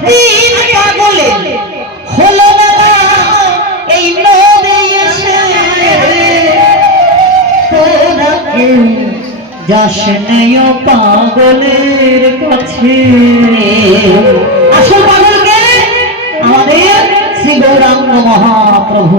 তিন পাগলে হলো এই নদী পাগলের কাছে। আসল পাগলকে আমাদের শ্রী গৌরাঙ্গ মহাপ্রভু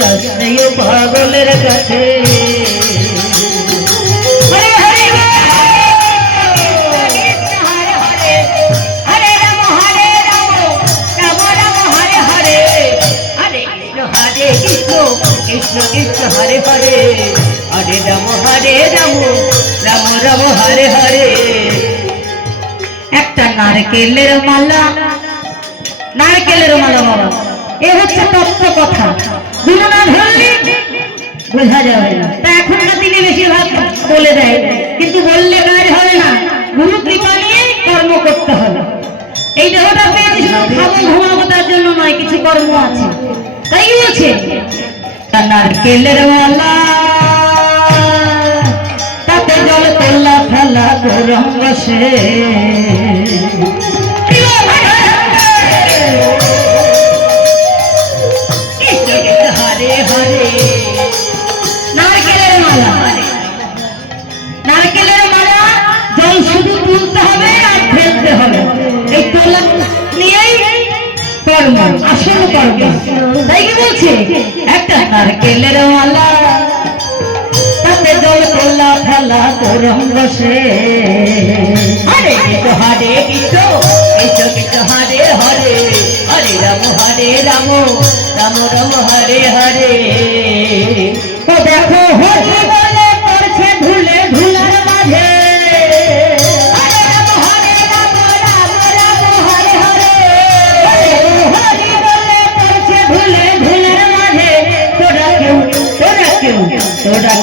ও পাগলের কাছে। কৃষ্ণ কৃষ্ণ, হরে হরে। হরে রাম হরে রাম রাম রাম, হরে হরে। একটা নারকেলের মালা নারকেলের মালা বাবা। এ হচ্ছে তত্ত্ব কথা। দুটো না ধরলে বোঝা যাবে বেশিরভাগ বলে দেয়। কিন্তু বললে কাজ হবে না। গুরু কৃপা নিয়ে কর্ম করতে হবে। এই দেহটা পেয়েছি শুধু জন্য নয়, কিছু কর্ম আছে। তাই কি নারকেলের মালা, তাতে জল তোলা ফেলা গরম বসে। আসল কর্ম তাই কি বলছে? একটা নারকেলের মালা, তাতে জল তোলা ফেলা গরম বসে হরে কৃষ্ণ হরে কৃষ্ণ কৃষ্ণ কৃষ্ণ হরে হরে হরে রাম হরে রাম রাম রাম, হরে হরে। তো দেখো হরি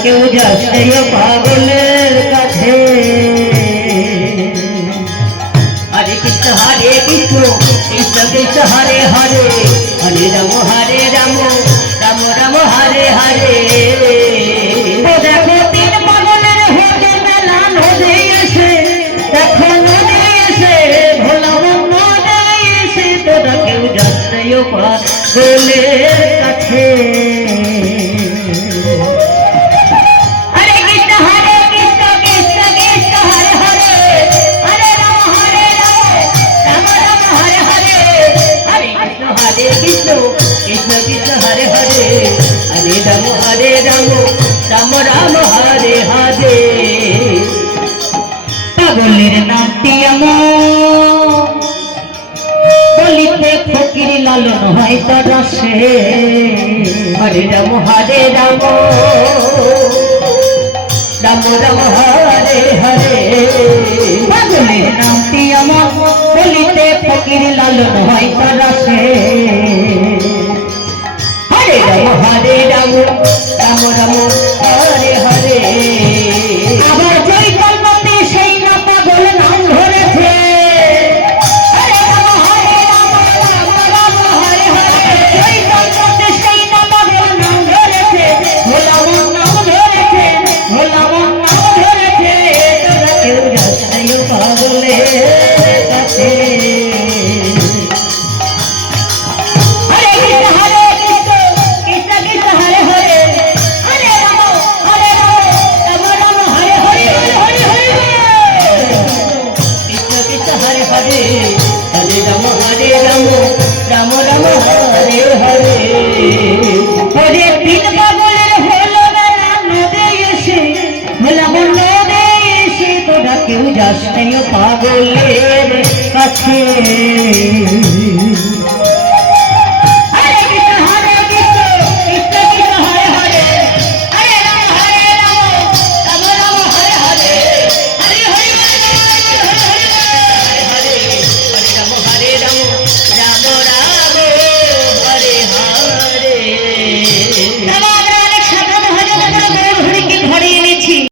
কেউ যাস পাগলের কাছে। হরে কৃষ্ণ হরে কৃষ্ণ কৃষ্ণ কৃষ্ণ, হরে হরে হরে রাম হরে রাম রাম রাম, হরে হরে। দেখো তিন পাগলের কেউ ও পাগলের কাছে। পাগলের নামটি আমার বলিতে ফকির লালন হয় তারা সে। হরে রাম হরে রাম। রাম রাম, হরে হরে। পাগলের নামটি আমার। বলিতে ফকির লালন হয় তারা সে। হরে রাম হরে রাম। রাম রাম